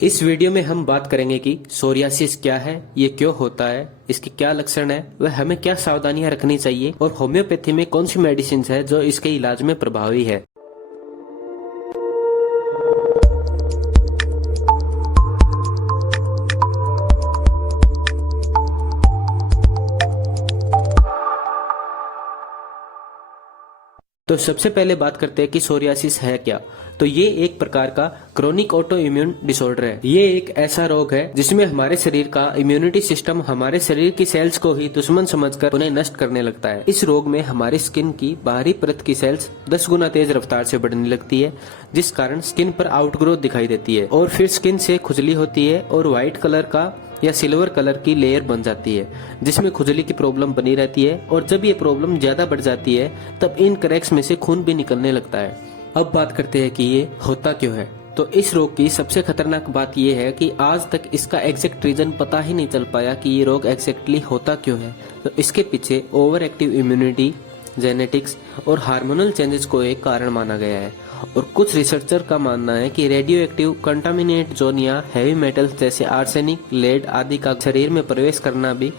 इस वीडियो में हम बात करेंगे कि सोरियासिस क्या है, ये क्यों होता है, इसके क्या लक्षण है, वह हमें क्या सावधानियां रखनी चाहिए और होम्योपैथी में कौन सी मेडिसिन है जो इसके इलाज में प्रभावी है। तो सबसे पहले बात करते हैं कि सोरियासिस है क्या। तो ये एक प्रकार का क्रोनिक ऑटो इम्यून डिसऑर्डर है। ये एक ऐसा रोग है जिसमें हमारे शरीर का इम्यूनिटी सिस्टम हमारे शरीर की सेल्स को ही दुश्मन समझकर उन्हें नष्ट करने लगता है। इस रोग में हमारी स्किन की बाहरी परत की सेल्स 10 गुना तेज रफ्तार से बढ़ने लगती है, जिस कारण स्किन पर आउटग्रोथ दिखाई देती है और फिर स्किन से खुजली होती है और व्हाइट कलर का या सिल्वर कलर की लेयर बन जाती है, जिसमें खुजली की प्रॉब्लम बनी रहती है। और जब ये प्रॉब्लम ज्यादा बढ़ जाती है तब इन क्रैक्स में से खून भी निकलने लगता है। अब बात करते हैं कि ये होता क्यों है। तो इस रोग की सबसे खतरनाक बात यह है कि आज तक इसका एग्जैक्ट रीजन पता ही नहीं चल पाया कि ये रोग एग्जैक्टली होता क्यों है। तो इसके पीछे ओवर एक्टिव इम्यूनिटी, जेनेटिक्स और हार्मोनल चेंजेस को एक कारण माना गया है। और कुछ रिसर्चर का मानना है कि रेडियो एक्टिव कंटामिनेट जोन या हैवी मेटल्स जैसे आर्सेनिक, लेड आदि का शरीर में प्रवेश करना भी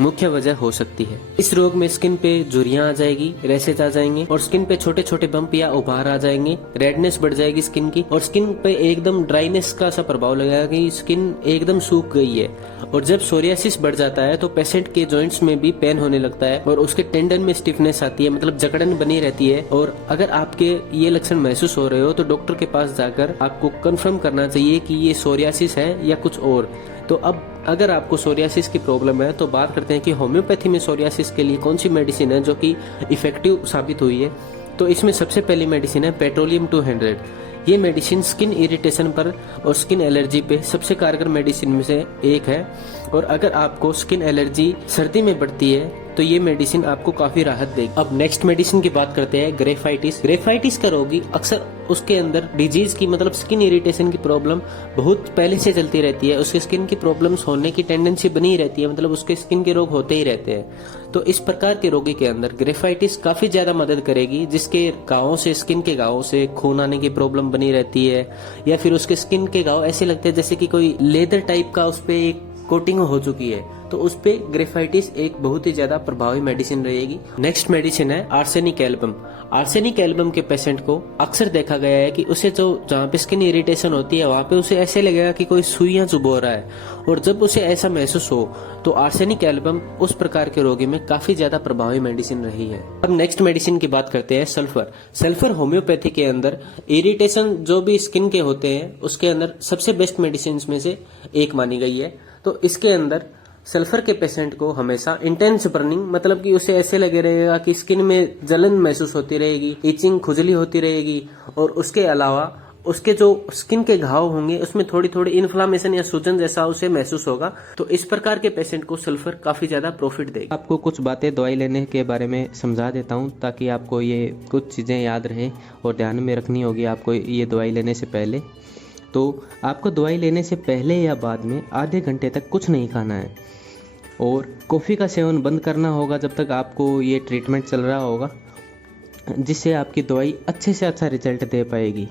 मुख्य वजह हो सकती है। इस रोग में स्किन पे झुर्रियां आ जाएगी, रैशेज आ जाएंगे और स्किन पे छोटे छोटे बम्प या उभार आ जाएंगे, रेडनेस बढ़ जाएगी स्किन की और स्किन पे एकदम ड्राइनेस का सा प्रभाव लगेगा कि स्किन एकदम सूख गई है। और जब सोरियासिस बढ़ जाता है तो पेशेंट के जॉइंट्स में भी पेन होने लगता है और उसके टेंडन में स्टिफनेस आती है, मतलब जकड़न बनी रहती है। और अगर आपके ये लक्षण महसूस हो रहे हो तो डॉक्टर के पास जाकर आपको कंफर्म करना चाहिए कि ये सोरियासिस है या कुछ और। तो अब अगर आपको सोरियासिस की प्रॉब्लम है तो बात करते हैं कि होम्योपैथी में सोरियासिस के लिए कौन सी मेडिसिन है जो कि इफेक्टिव साबित हुई है। तो इसमें सबसे पहली मेडिसिन है पेट्रोलियम 200। ये मेडिसिन स्किन इरिटेशन पर और स्किन एलर्जी पे सबसे कारगर मेडिसिन में से एक है। और अगर आपको स्किन एलर्जी सर्दी में बढ़ती है तो ये मेडिसिन आपको काफी राहत देगी। अब नेक्स्ट मेडिसिन की बात करते हैं ग्रेफाइटिस। ग्रेफाइटिस का रोगी अक्सर उसके अंदर डिजीज की, मतलब स्किन इरिटेशन की प्रॉब्लम बहुत पहले से चलती रहती है। उसके स्किन की प्रॉब्लम्स होने की टेंडेंसी बनी ही रहती है, मतलब उसके स्किन के रोग होते ही रहते हैं। तो इस प्रकार के रोगी के अंदर ग्रेफाइटिस काफी ज्यादा मदद करेगी, जिसके गाँव से, स्किन के गाँव से खून आने की प्रॉब्लम बनी रहती है या फिर उसके स्किन के घाव ऐसे लगते हैं जैसे कि कोई लेदर टाइप का उस पे एक कोटिंग हो चुकी है। तो उस पे ग्रेफाइटिस एक बहुत ही ज्यादा प्रभावी मेडिसिन रहेगी। नेक्स्ट मेडिसिन है आर्सेनिक एल्बम। आर्सेनिक एल्बम के पेशेंट को अक्सर देखा गया है कि उसे जो जहाँ पे स्किन इरिटेशन होती है वहाँ पे उसे ऐसे लगेगा कि कोई सुइयां चुभो रहा है। और जब उसे ऐसा महसूस हो तो आर्सेनिक एल्बम उस प्रकार के रोगी में काफी ज्यादा प्रभावी मेडिसिन रही है। अब नेक्स्ट मेडिसिन की बात करते हैं सल्फर। सल्फर होम्योपैथी के अंदर इरिटेशन जो भी स्किन के होते हैं उसके अंदर सबसे बेस्ट मेडिसिन में से एक मानी गई है। तो इसके अंदर सल्फर के पेशेंट को हमेशा इंटेंस बर्निंग, मतलब कि उसे ऐसे लगे रहेगा कि स्किन में जलन महसूस होती रहेगी, इचिंग, खुजली होती रहेगी। और उसके अलावा उसके जो स्किन के घाव होंगे उसमें थोड़ी थोड़ी इन्फ्लामेशन या सूजन जैसा उसे महसूस होगा। तो इस प्रकार के पेशेंट को सल्फर काफी ज्यादा प्रॉफिट देगी। आपको कुछ बातें दवाई लेने के बारे में समझा देता हूँ ताकि आपको ये कुछ चीजें याद रहे और ध्यान में रखनी होगी आपको ये दवाई लेने से पहले। तो आपको दवाई लेने से पहले या बाद में आधे घंटे तक कुछ नहीं खाना है और कॉफ़ी का सेवन बंद करना होगा जब तक आपको ये ट्रीटमेंट चल रहा होगा, जिससे आपकी दवाई अच्छे से अच्छा रिजल्ट दे पाएगी।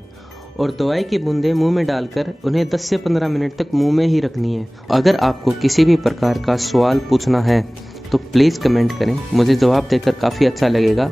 और दवाई की बूंदें मुंह में डालकर उन्हें 10 से 15 मिनट तक मुंह में ही रखनी है। अगर आपको किसी भी प्रकार का सवाल पूछना है तो प्लीज़ कमेंट करें, मुझे जवाब देकर काफ़ी अच्छा लगेगा।